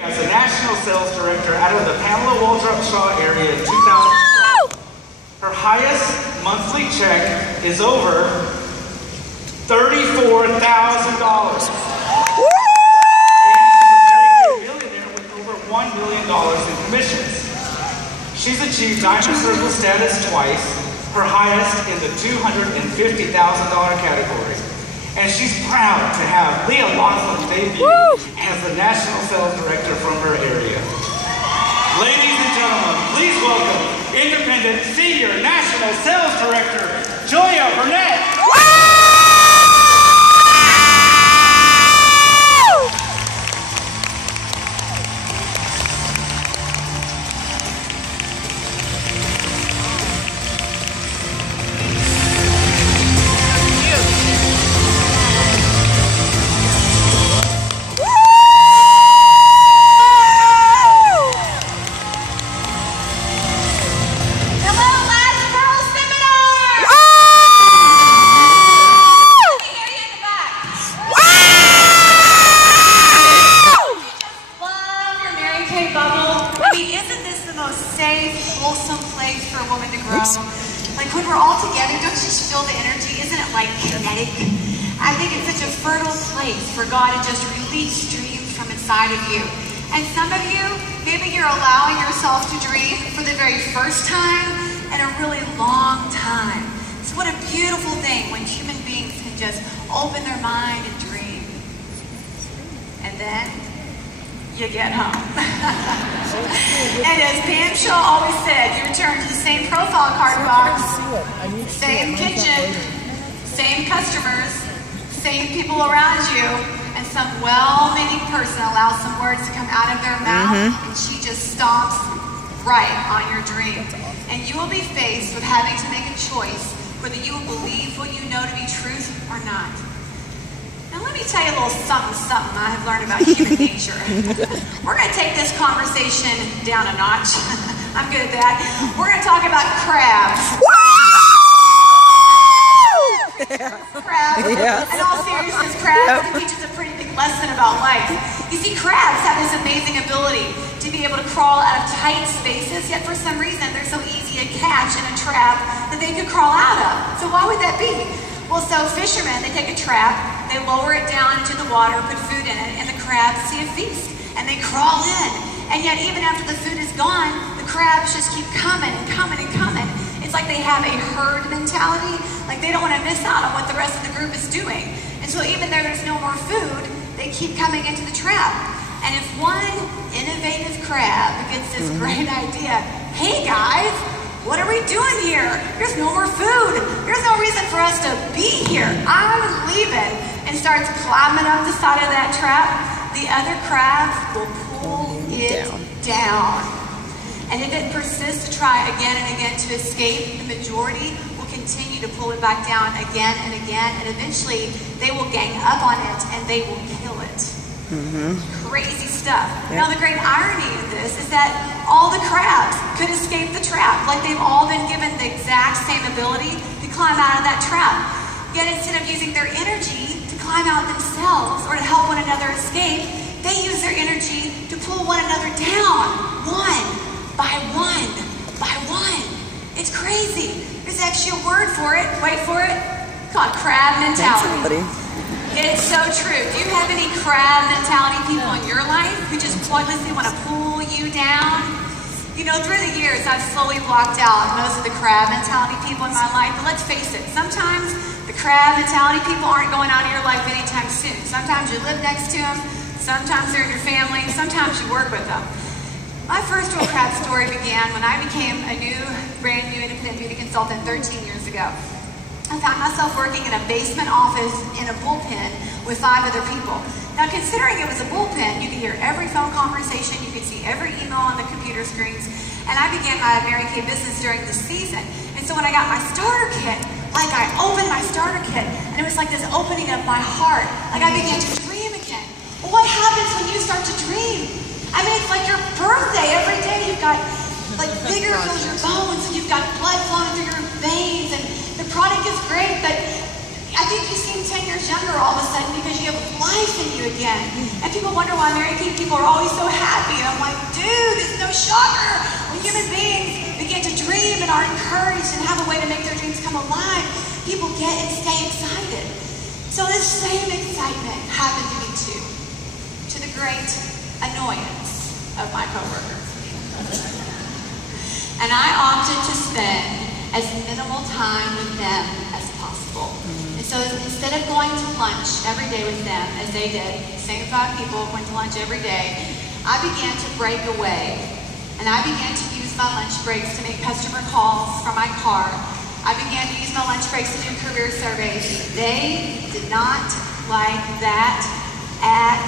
As a national sales director out of the Pamela Waldrop Shaw area in 2012. Her highest monthly check is over $34,000. And she's a millionaire with over $1 million in commissions. She's achieved Diamond Circle status twice, her highest in the $250,000 category. And she's proud to have Leah Laughlin debut as the National Sales Director from her area. Ladies and gentlemen, please welcome Independent Senior National Sales Director, Julia Burnett. Like when we're all together, don't you just feel the energy? Isn't it like kinetic? I think it's such a fertile place for God to just release dreams from inside of you. And some of you, maybe you're allowing yourself to dream for the very first time in a really long time. So what a beautiful thing when human beings can just open their mind and dream. And then you get home. And as Pam Shaw always said, you return to the same profile card box, same kitchen, same customers, same people around you, and some well-meaning person allows some words to come out of their mouth, and she just stomps right on your dream. And you will be faced with having to make a choice whether you will believe what you know to be truth or not. Now let me tell you a little something I have learned about human nature. We're going to take this conversation down a notch. I'm good at that. We're going to talk about crabs. Crabs. In all seriousness, crabs can teach us a pretty big lesson about life. You see, crabs have this amazing ability to be able to crawl out of tight spaces, yet for some reason they're so easy to catch in a trap that they could crawl out of. So why would that be? Well, so fishermen, they take a trap, they lower it down into the water, put food in it, and the crabs see a feast, and they crawl in. And yet, even after the food is gone, the crabs just keep coming and coming and coming. It's like they have a herd mentality, like they don't want to miss out on what the rest of the group is doing. And so even though there's no more food, they keep coming into the trap. And if one innovative crab gets this great idea, hey guys, what are we doing here? There's no more food. There's no reason for us to be here. I'm leaving. And starts climbing up the side of that trap. The other crabs will pull it down. And if it persists to try again and again to escape, the majority will continue to pull it back down again and again. And eventually they will gang up on it and they will kill it. Crazy stuff. Now the great irony of this is that all the crabs could escape the trap, like they've all been given the exact same ability to climb out of that trap. Yet instead of using their energy to climb out themselves or to help one another escape, they use their energy to pull one another down, one by one by one. It's crazy. There's actually a word for it, wait for it, called crab mentality. It's so true. Do you have any crab mentality people in your life who just pointlessly want to pull you down? You know, through the years, I've slowly blocked out most of the crab mentality people in my life. But let's face it, sometimes the crab mentality people aren't going out of your life anytime soon. Sometimes you live next to them. Sometimes they're in your family. Sometimes you work with them. My first real crab story began when I became a brand new independent beauty consultant 13 years ago. I found myself working in a basement office in a bullpen with 5 other people. Now, considering it was a bullpen, you could hear every phone conversation, you could see every email on the computer screens, and I began my Mary Kay business during the season. And so when I got my starter kit, like I opened my starter kit, and it was like this opening of my heart, like I began to dream again. Well, what happens when you start to dream? I mean, it's like your birthday every day. You've got like bigger through your bones, and you've got blood flowing through your veins, and the product is great, but I think you seem 10 years younger all of a sudden because you have life in you again. And people wonder why Mary Kay people are always so happy. shocker, when human beings begin to dream and are encouraged and have a way to make their dreams come alive, people get and stay excited. So this same excitement happened to me too, to the great annoyance of my coworkers. And I opted to spend as minimal time with them as possible. And so instead of going to lunch every day with them, as they did, same 5 people went to lunch every day, I began to break away. And I began to use my lunch breaks to make customer calls from my car. I began to use my lunch breaks to do career surveys. They did not like that at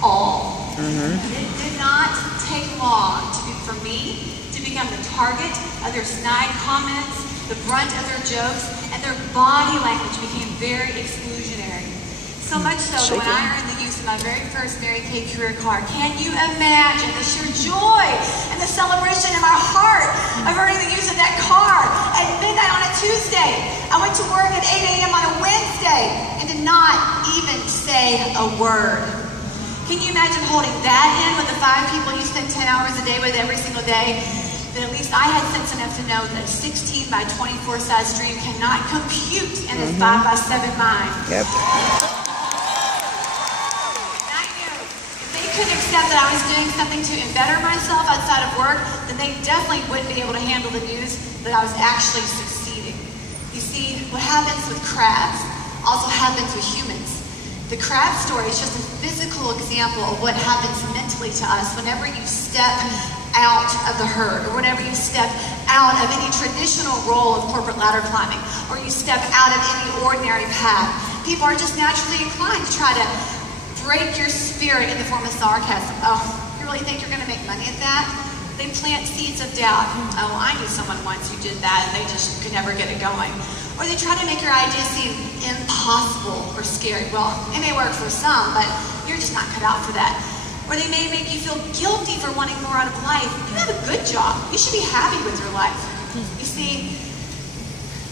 all. It did not take long for me to become the target of their snide comments, the brunt of their jokes, and their body language became very exclusionary. So much so that when I earned the use of my very first Mary Kay career card, can you imagine the sheer joy and the celebration in my heart of earning the use of that card at midnight on a Tuesday? I went to work at 8 a.m. on a Wednesday and did not even say a word. Can you imagine holding that in with the 5 people you spend 10 hours a day with every single day? Then at least I had sense enough to know that a 16 by 24 size dream cannot compute in a 5 by 7 mind. Yep. And I knew if they couldn't accept that I was doing something to better myself outside of work, then they definitely wouldn't be able to handle the news that I was actually succeeding. You see, what happens with crabs also happens with humans. The crab story is just a physical example of what happens mentally to us whenever you step out of the herd, or whenever you step out of any traditional role of corporate ladder climbing, or you step out of any ordinary path. People are just naturally inclined to try to break your spirit in the form of sarcasm. Oh, you really think you're going to make money at that? They plant seeds of doubt. Oh, I knew someone once who did that and they just could never get it going. Or they try to make your idea seem impossible or scary. Well, it may work for some, but you're just not cut out for that. Or they may make you feel guilty for wanting more out of life. You have a good job. You should be happy with your life. You see,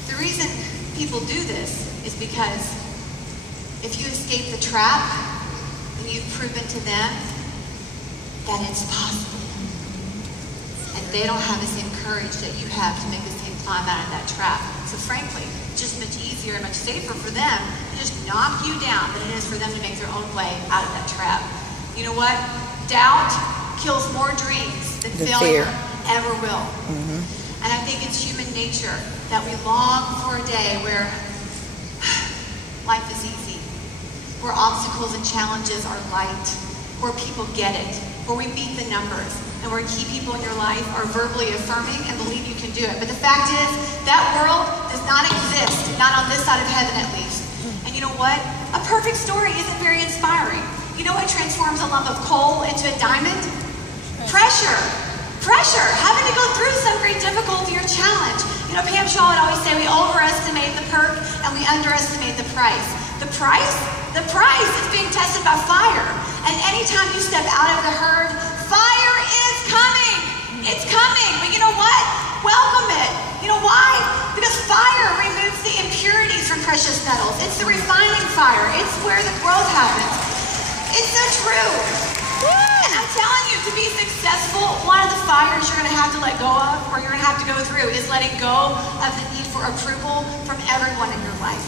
the reason people do this is because if you escape the trap, then you've proven to them that it's possible. And they don't have the same courage that you have to make the same climb out of that trap. So frankly, it's just much easier and much safer for them to just knock you down than it is for them to make their own way out of that trap. You know what? Doubt kills more dreams than failure ever will. And I think it's human nature that we long for a day where life is easy, where obstacles and challenges are light, where people get it, where we beat the numbers, and where key people in your life are verbally affirming and believe you can do it. But the fact is, that world does not exist, not on this side of heaven at least. And you know what? A perfect story isn't very inspiring. You know what transforms a lump of coal into a diamond? Pressure. Pressure. Having to go through some great difficulty or challenge. You know, Pam Shaw would always say we overestimate the perk and we underestimate the price. The price? The price is being tested by fire. And anytime you step out of the herd, fire is coming. It's coming. But you know what? Welcome it. You know why? Because fire removes the impurities from precious metals. It's the refining fire. It's where the growth happens. It's so true. And I'm telling you, to be successful, one of the fires you're going to have to let go of, or you're going to have to go through, is letting go of the need for approval from everyone in your life.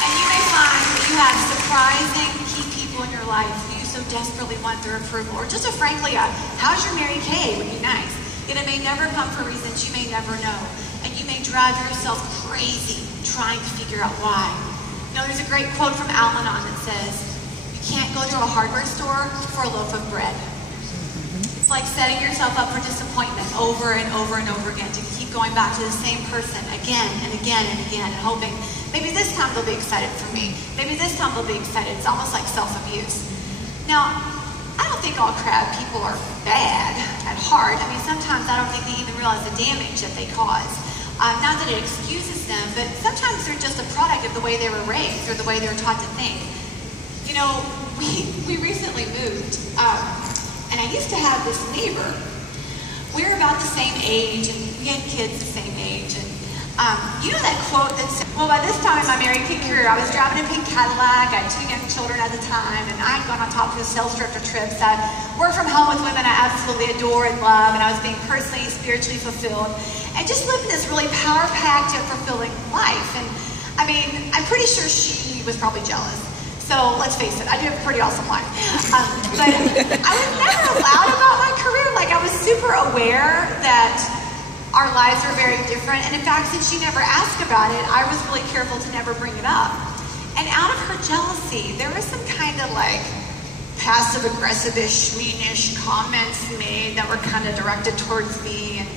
And you may find that you have surprising key people in your life who you so desperately want their approval, or just frankly, how's your Mary Kay would be nice. Yet it may never come for reasons you may never know. And you may drive yourself crazy trying to figure out why. You know, there's a great quote from Al-Anon that says, you can't go to a hardware store for a loaf of bread. It's like setting yourself up for disappointment over and over and over again, to keep going back to the same person again and again and again, and hoping, maybe this time they'll be excited for me. Maybe this time they'll be excited. It's almost like self-abuse. Now, I don't think all crab people are bad at heart. I mean, sometimes I don't think they even realize the damage that they cause. Not that it excuses them, but sometimes they're just a product of the way they were raised or the way they were taught to think. You know, we recently moved, and I used to have this neighbor. We were about the same age, and we had kids the same age, and You know that quote that said, well, by this time in my married teen career, I was driving a pink Cadillac, I had 2 young children at the time, and I had gone on top of sales director trips. I worked from home with women I absolutely adore and love, and I was being personally, spiritually fulfilled, and just living this really power-packed and fulfilling life. And I mean, I'm pretty sure she was probably jealous. So let's face it, I do have a pretty awesome life. But I was never loud about my career. Like, I was super aware that our lives are very different. And in fact, since she never asked about it, I was really careful to never bring it up. And out of her jealousy, there was some kind of like passive-aggressive-ish, mean-ish comments made that were kind of directed towards me, and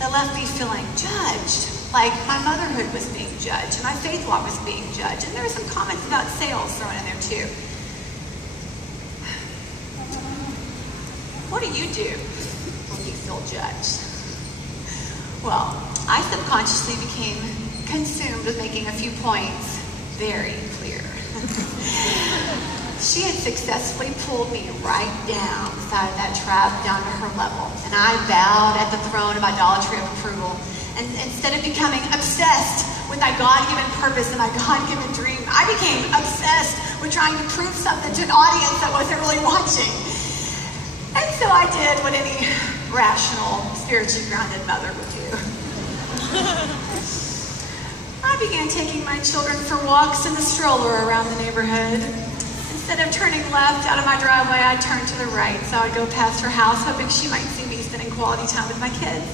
that left me feeling judged. Like my motherhood was being judged, and my faith walk was being judged. And there were some comments about sales thrown in there too. What do you do when you feel judged? Well, I subconsciously became consumed with making a few points very clear. She had successfully pulled me right down beside that trap, down to her level, and I bowed at the throne of idolatry of approval. And instead of becoming obsessed with my God-given purpose and my God-given dream, I became obsessed with trying to prove something to an audience that wasn't really watching. And so I did what any rational, spiritually grounded mother would do. I began taking my children for walks in the stroller around the neighborhood. Instead of turning left out of my driveway, I turned to the right, so I'd go past her house, hoping she might see me spending quality time with my kids.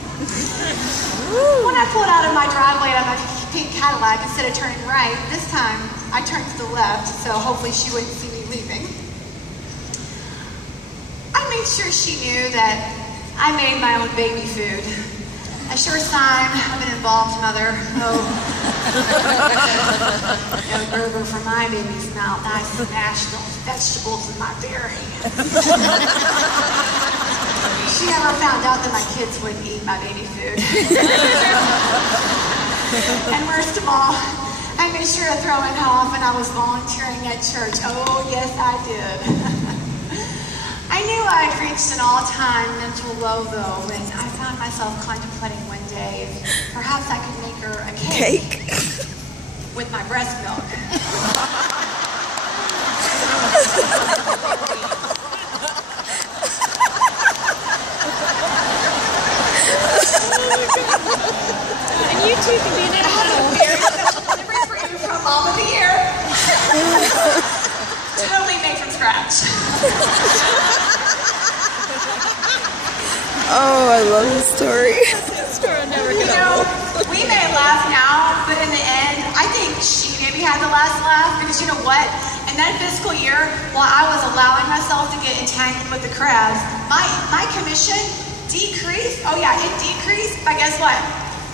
When I pulled out of my driveway out of my pink Cadillac, instead of turning right, this time I turned to the left, so hopefully she wouldn't see me leaving. I made sure she knew that I made my own baby food. A sure sign of an involved mother. Oh, no burger from my baby's mouth. I smashed those vegetables in my bare hands. She never found out that my kids wouldn't eat my baby food. And worst of all, I made sure to throw in how often I was volunteering at church. Oh, yes, I did. I knew I'd reached an all-time mental low, though, when I found myself contemplating one day if perhaps I could make her a cake with my breast milk. And you two can be in it. I have a very special delivery for you from Mom of the Year. Totally made from scratch. Oh, I love this story. We may laugh now, but in the end, I think she maybe had the last laugh, because you know what? In that fiscal year, while I was allowing myself to get entangled with the crabs, my commission decreased. Oh yeah, it decreased by, guess what?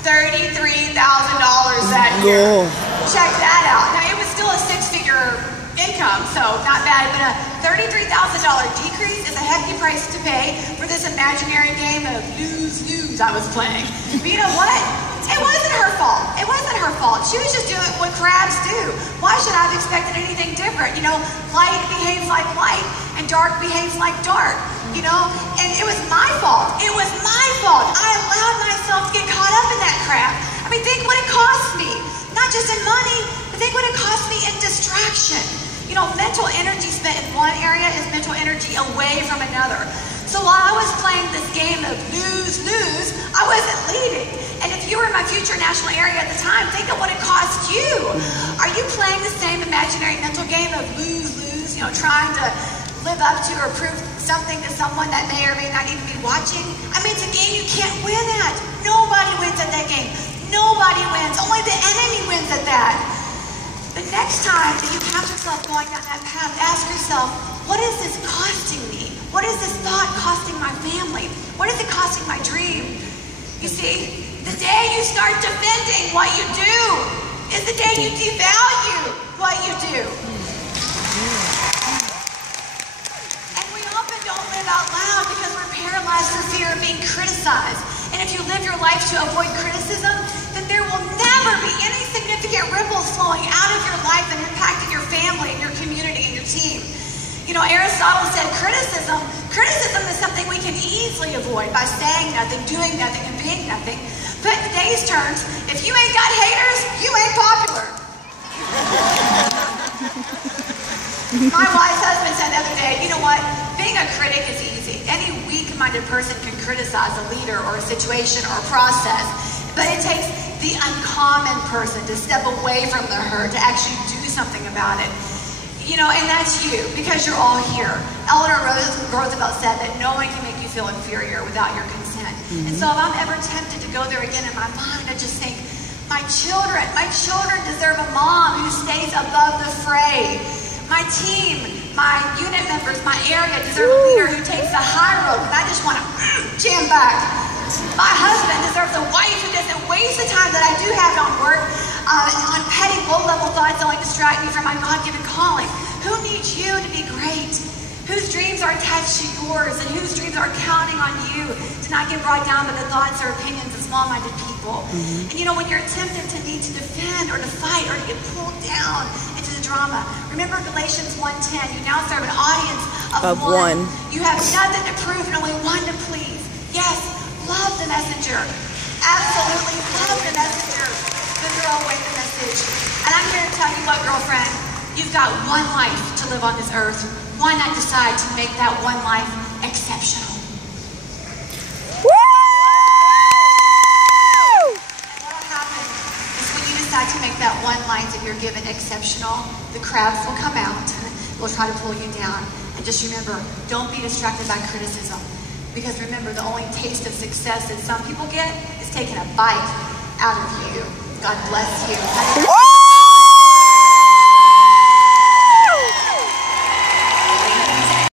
$33,000 that year. Check that out. Now, it was still a 6-figure income, so not bad, but a $33,000 decrease is a hefty price to pay for this imaginary game of lose-lose I was playing. But you know what? It wasn't her fault. It wasn't her fault. She was just doing what crabs do. Why should I have expected anything different? You know, light behaves like light, and dark behaves like dark. You know, and it was my fault. It was my fault. I allowed myself to get caught up in that crap. I mean, think what it cost me. Not just in money, but think what it cost me in distraction. You know, mental energy spent in one area is mental energy away from another. So while I was playing this game of lose-lose, I wasn't leading. And if you were in my future national area at the time, think of what it cost you. Are you playing the same imaginary mental game of lose-lose, you know, trying to live up to or prove something to someone that may or may not even be watching? I mean, it's a game you can't win at. Nobody wins at that game. Nobody wins. Only the enemy wins at that. The next time that you catch yourself going down that path, ask yourself, what is this costing me? What is this thought costing my family? What is it costing my dream? You see, the day you start defending what you do is the day you devalue what you do. And we often don't live out loud because we're paralyzed for fear of being criticized. And if you live your life to avoid criticism, then there will never be any significant ripples flowing out of your life and impacting your family and your community and your team. You You know, Aristotle said criticism is something we can easily avoid by saying nothing, doing nothing, and being nothing. But in today's terms, if you ain't got haters, you ain't popular. My wise husband said the other day, you know what? Being a critic is easy. Any weak-minded person can criticize a leader or a situation or a process, but it takes the uncommon person to step away from the herd, to actually do something about it. You know, and that's you, because you're all here. Eleanor Roosevelt said that no one can make you feel inferior without your consent. And so if I'm ever tempted to go there again in my mind, I just think, my children deserve a mom who stays above the fray. My team, my unit members, my area deserve a leader who takes the high road, and I just want to jam back. My husband deserves a wife who doesn't waste the time that I do have on work, on petty, low-level thoughts that only distract me from my God-given calling. Who needs you to be great? Whose dreams are attached to yours, and whose dreams are counting on you to not get brought down by the thoughts or opinions of small-minded people? And you know, when you're tempted to need to defend or to fight or to get pulled down into the drama, remember Galatians 1:10, you now serve an audience of one. You have nothing to prove and only one to please. Yes, love the messenger. Absolutely love the messenger. But throw away the message. And I'm here to tell you what, girlfriend, you've got one life to live on this earth. Why not decide to make that one life exceptional? Woo! And what'll happen is when you decide to make that one life that you're given exceptional, the crowds will come out, will try to pull you down. And just remember, don't be distracted by criticism. Because remember, the only taste of success that some people get is taking a bite out of you. God bless you.